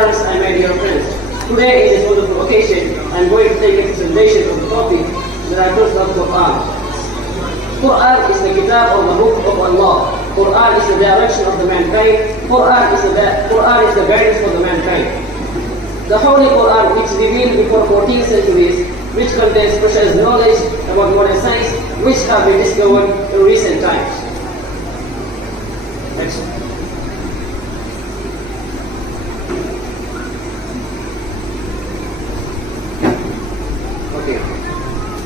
parents and my dear friends, today in this wonderful occasion, I am going to take a presentation of the topic that I chose of Quran. Quran is the kitab or the book of Allah. Quran is the direction of the mankind. Quran is the guidance for the mankind. The Holy Quran, which revealed before 14 centuries, which contains precious knowledge about modern science, which have been discovered in recent times. Next. Okay.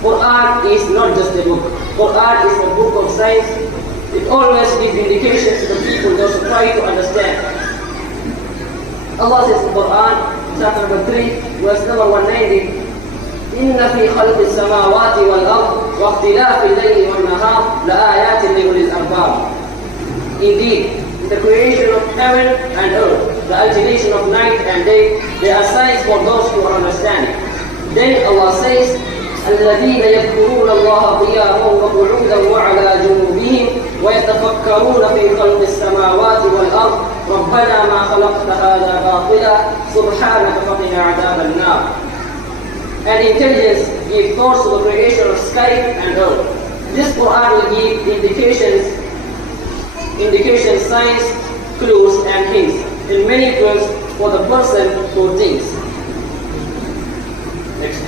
Quran is not just a book. Quran is a book of science. It always gives indications to the people, those who try to understand. Allah says in Quran, chapter number 3, verse number 190, إِنَّ فِي خَلْقِ السَّمَاوَاتِ وَالْأَرْضِ وَاخْتِلَافِ اللَّيْلِ وَالنَّهَارِ لَآيَاتٍ لِأُولِي الْأَلْبَابِ. Indeed, in the creation of heaven and earth, the alternation of night and day, there are signs for those who are understanding. Then Allah says, الذين يذكرون الله قياما وقعودا وعلى جنوبهم ويتفكرون في خلق السماوات والأرض ربنا ما خلقت هذا باطلا سبحانك فقنا عذاب النار. And intelligence gives thoughts to the creation of sky and earth. This Quran will give indications, signs, clues and hints in many ways for the person who thinks. Next.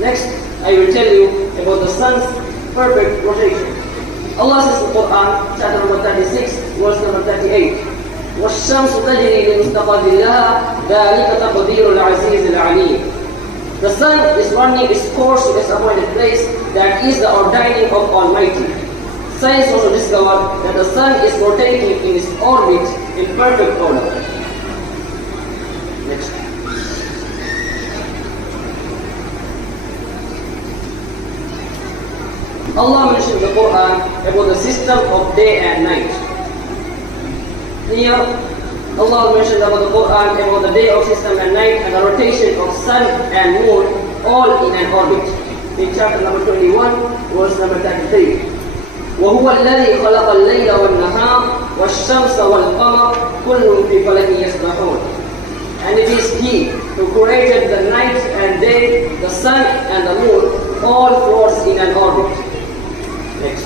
Next, I will tell you about the sun's perfect rotation. Allah says in Quran, chapter number 36, verse number 38, وَالشَّمْسُ تَجْرِي لِمُسْتَقَرٍّ لَهَا ذَلِكَ تَقْدِيرُ الْعَزِيزِ الْعَلِيمِ. The sun is running its course to its appointed place, that is the ordaining of Almighty. Science also discovered that the sun is rotating in its orbit in perfect order. Next. Allah mentions in the Quran about the system of day and night. Here, Allah mentions about the Quran about the day of system and night and the rotation of sun and moon all in an orbit. In chapter number 21, verse number 33. وَهُوَ الَّذِي خَلَقَ اللَّيْلَ وَالنَّهَارَ وَالشَّمْسَ وَالْقَمَرَ كُلٌّ فِي فَلَكٍ يَسْبَحُونَ. And it is He who created the night and day, the sun and the moon, all floats in an orbit. Next.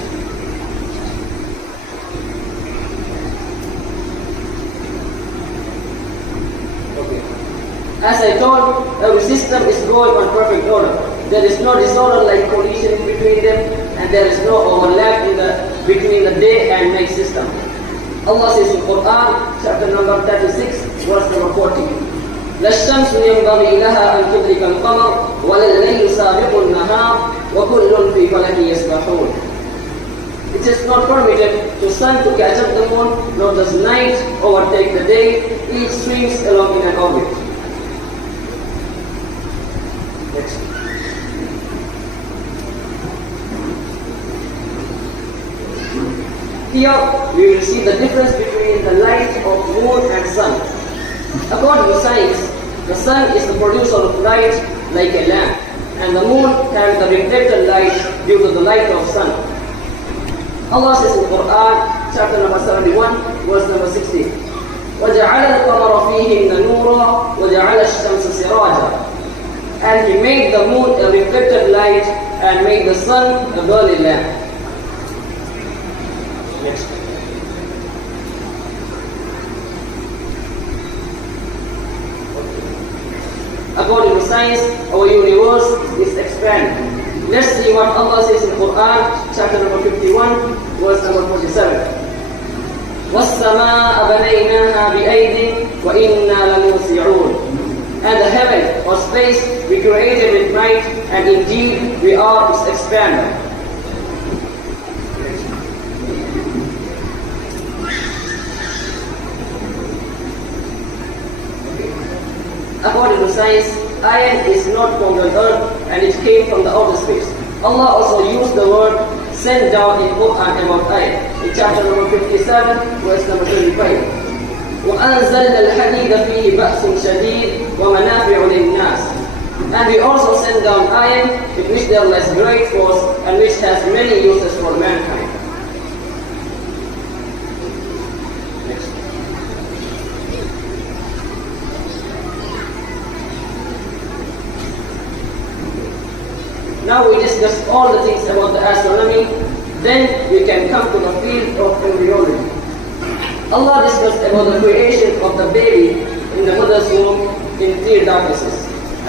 Okay. As I told, every system is going on perfect order. There is no disorder like collision between them, and there is no overlap between the day and night system. Allah says in Quran, chapter number 36, verse number 40. لا الشمس ينبغي لها أن تدرك القمر ولا الليل سابق النهار وكل في فلك يسبحون. It is not permitted to sun to catch up the moon, nor does night overtake the day. Each swims along in an orbit. Next. Here we will see the difference between the light of moon and sun. According to science, the sun is the producer of light like a lamp, and the moon carries the reflected light due to the light of sun. Allah says in Quran, chapter number 71, verse number 60, وَجَعَلَ الْقَمَرَ فِيهِنَّ نُورًا وَجَعَلَ الشَّمْسَ سِرَاجًا. And He made the moon a reflected light and made the sun a burning lamp. Next. According to science, our universe is expanding. Let's see what Allah says in Quran, chapter number 51, verse number 47. وَالسَّمَاءَ بَنَيْنَاهَا بِأَيْدٍ وَإِنَّا لَمُوسِعُونَ. And the heaven or space we created with might, and indeed we are its expander. According to science, iron is not from the earth and it came from the outer space. Allah also used the word sent down in Quran about iron. In chapter number 57, verse number 25. وَأَنزَلْنَا الْحَدِيدَ فِيهِ بَأْسٌ شَدِيدٌ وَمَنَافِعُ لِلنَّاسِ. And we also send down iron, in which there lies great force and which has many uses for mankind. Now we discuss all the things about the astronomy, then we can come to the field of embryology. Allah discussed about the creation of the baby in the mother's womb in 3 darknesses.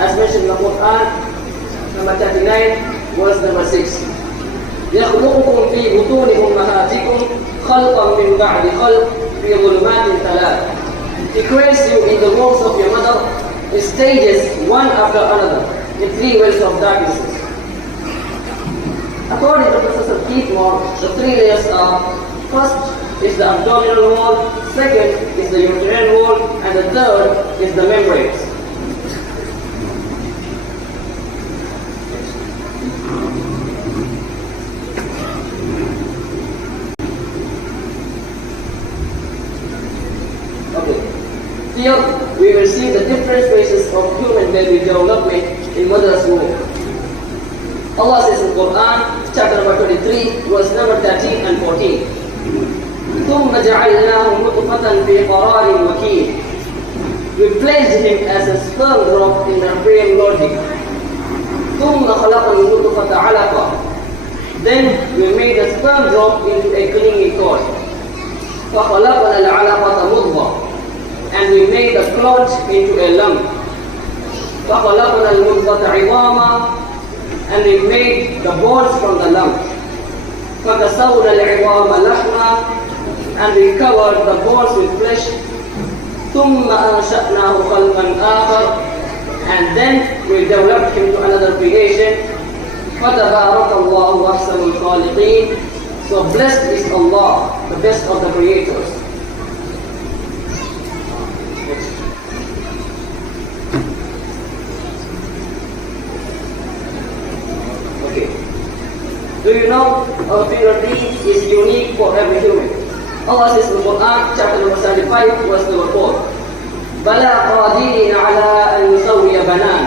As mentioned in the Quran, number 39, verse number 6. يَخْلُقُكُمْ فِي بُطُونِ أُمَّهَاتِكُمْ خَلْقًا مِنْ بَعْدِ خَلْقٍ فِي ظُلُمَاتٍ ثَلَاثٍ. He creates you in the wombs of your mother in stages one after another in 3 wells of darknesses. According to Professor Keithmore, the 3 layers are: first is the abdominal wall, second is the uterine wall, and the third is the membranes. Okay. Here we will see the different phases of human baby development in mother's womb. Allah says in Quran, chapter number 23, verse number 13 and 14. ثُمَّ جَعَلْنَاهُ نُطْفَةً فِي قَرَارٍ مَكِينٍ. We placed him as a sperm drop in a frame logic. ثُمَّ خَلَقَ النُّطْفَةَ عَلَقًا. Then we made the sperm drop into a clinging cord. فَخَلَقَنَا الْعَلَقَةَ مُضْغَةً. And we made the clot into a lump. فَخَلَقْنَا الْمُضْغَةَ عِظَامًا. And we made the bones from the lump. فَكَسَوْنَا الْعِظَامَ لَحْمًا. And we covered the bones with flesh. ثُمَّ أَنشَأْنَاهُ خَلْقًا آخَرَ. And then we developed him to another creation. فَتَبَارَكَ اللَّهُ أَحْسَنُ الْخَالِقِينَ. So blessed is Allah, the best of the creators. Do you know our fingerprint is unique for every human? Allah says in the Quran, chapter number 75, verse number 4. بَلَا قَادِرِينَ عَلَىٰ أَن نُسَوِّيَ بَنَانَ.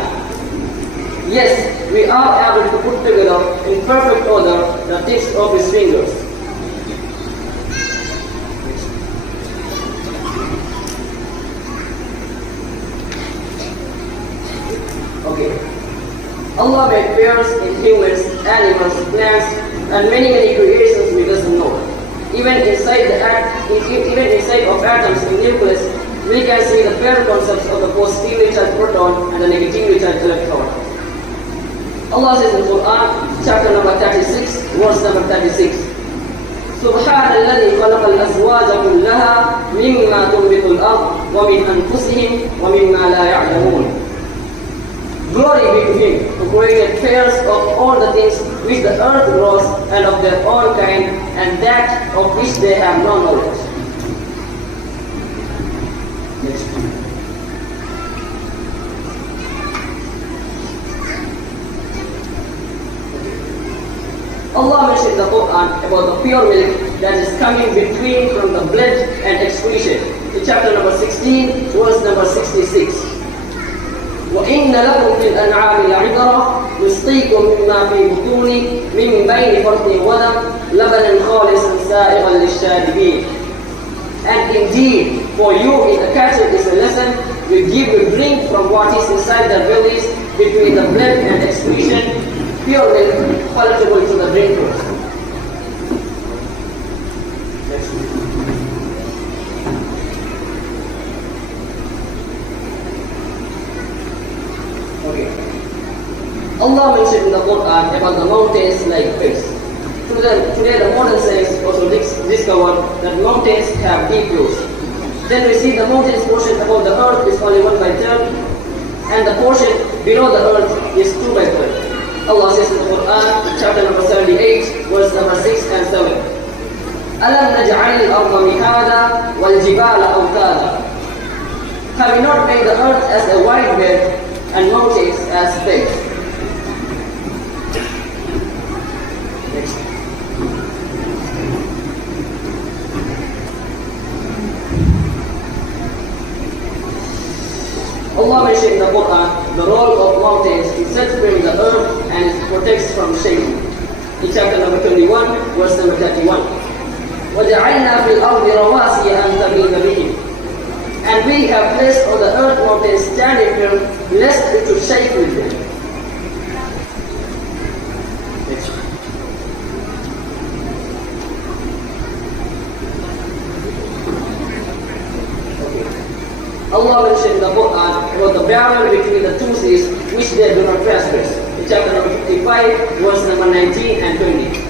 Yes, we are able to put together in perfect order the tips of his fingers. Okay. Allah made pairs in humans, animals, plants, and many creations we doesn't know. Even inside of atoms in nucleus, we can see the pair concepts of the positively charged proton and the negatively charged electron. Allah says in Quran, chapter number 36, verse number 36. سبحان الذي خلق الأزواج كلها مما تنبت الأرض ومن أنفسهم ومما لا يعلمون. Glory be to Him who created pairs of all the things which the earth grows and of their own kind, and that of which they have no knowledge. Next. Allah mentioned in the Quran about the pure milk that is coming between from the blood and excretion. In chapter number 16, verse number 66. وَإِنَّ لَكُمْ فِي الْأَنْعَامِ لَعِبْرَةً نُسْقِيكُم مِّمَّا فِي بُطُونِ مِن بَيْنِ فَرْثٍ وَدَمٍ لَبَنًا خَالِصًا سَائِغًا لِلشَّارِبِينَ. And indeed, for you in the cattle is a lesson. We give you drink from what is inside the bellies between the blood and excretion, pure milk, palatable to the drinkers. Allah mentioned in the Quran about the mountains like fish. Today the modern science also discovered that mountains have deep roots. Then we see the mountains portion above the earth is only 1/3, and the portion below the earth is 2/3. Allah says in the Quran, chapter number 78, verse number 6 and 7. أَلَمْ نَجْعَلِ الْأَرْضَ مِهَادًا وَالْجِبَالَ أَوْتَادًا. Have we not made the earth as a wide bed and mountains as beds? Allah mentioned in the Quran the role of mountains to set free the earth and it protects from shaking. In chapter number 21, verse number 31. وَجَعَلْنَا فِي الْأَرْضِ رَوَاسِيَ أَن تَمِيدَ بِهِمْ. And we have placed on the earth mountains standing firm, lest it should shake with them. barrier between the two seas which they do not transgress. In chapter number 55, verse number 19 and 20.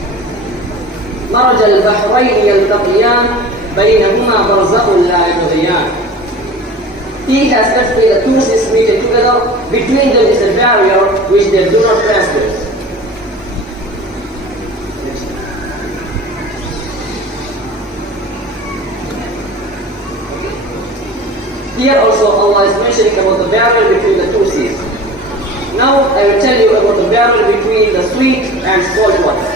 مرج البحرين يلتقيان بينهما برزخ لا يبغيان. He has left the two seas meeting together. Between them is a barrier which they do not transgress. Here also Allah is mentioning about the barrier between the two seas. Now I will tell you about the barrier between the sweet and salt water.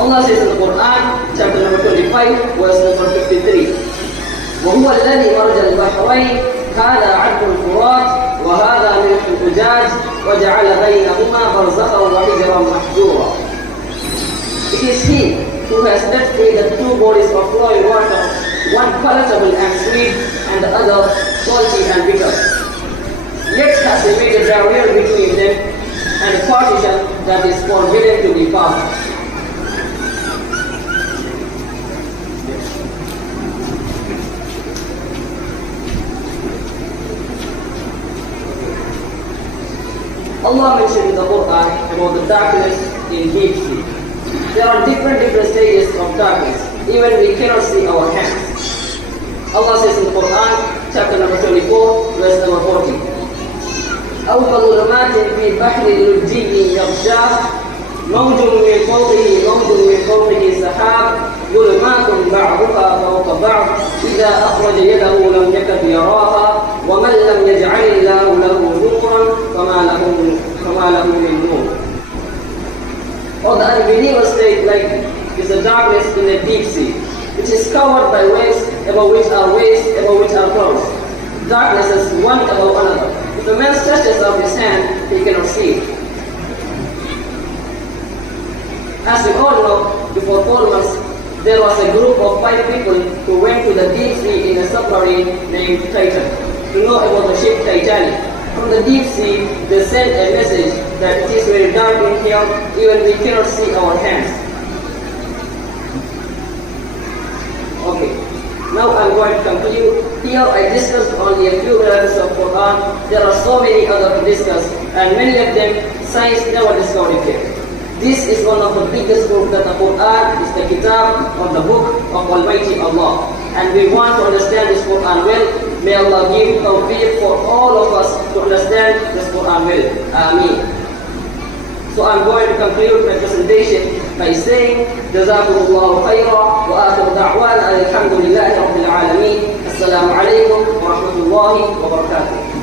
Allah says in the Quran, chapter number 25, verse number 53. وَهُوَ الَّذِي مَرْجَ الْبَحْرَيْنِ هَذَا عَذْبٌ الْفُرَاتِ وَهَذَا مِلْحٌ أُجَاجٌ وَجَعَلَ بَيْنَهُمَا بَرْزَخًا وَحِجْرًا مَحْجُورًا. It is He who has left me the two bodies of flowing water, one palatable and sweet, and the other salty and bitter. Yet has He made a barrier between them and a partition that is forbidden to be passed. Allah mentioned in the Quran about the darkness in deep sea. There are different stages of darkness. Even we cannot see our hands. Allah says in the Quran, chapter number 24, verse number 40. أو كظلمات في بحر لجي يغشاه موج من فوقه موج من فوقه سحاب ظلمات بعضها فوق بعض إذا أخرج يده لم يكد يراها ومن لم يجعل الله له نورا فما له من نور. Or the unbeliever state like is a darkness in a deep sea, which is covered by waves, above which are clouds. Darkness is one above another. If a man stretches out his hand, he cannot see it. As we all know, before 4 months, there was a group of 5 people who went to the deep sea in a submarine named Titan to know about the ship Titanic. From the deep sea, they sent a message that it is very dark in here, even we cannot see our hands. Okay, now I'm going to conclude. Here I discussed only a few verses of Quran. There are so many other to discuss, and many of them science never discovered it yet. This is one of the biggest books that the Quran is the kitab or the book of Almighty Allah. And we want to understand this Quran well. May Allah give tawfiq for all of us to understand this Quran well. Ameen. So I'm going to conclude my presentation by saying, Jazakumullahu khayra wa akhiru da'wana alhamdulillahi rabbil alameen. Assalamu alaikum wa rahmatullahi wa barakatuh.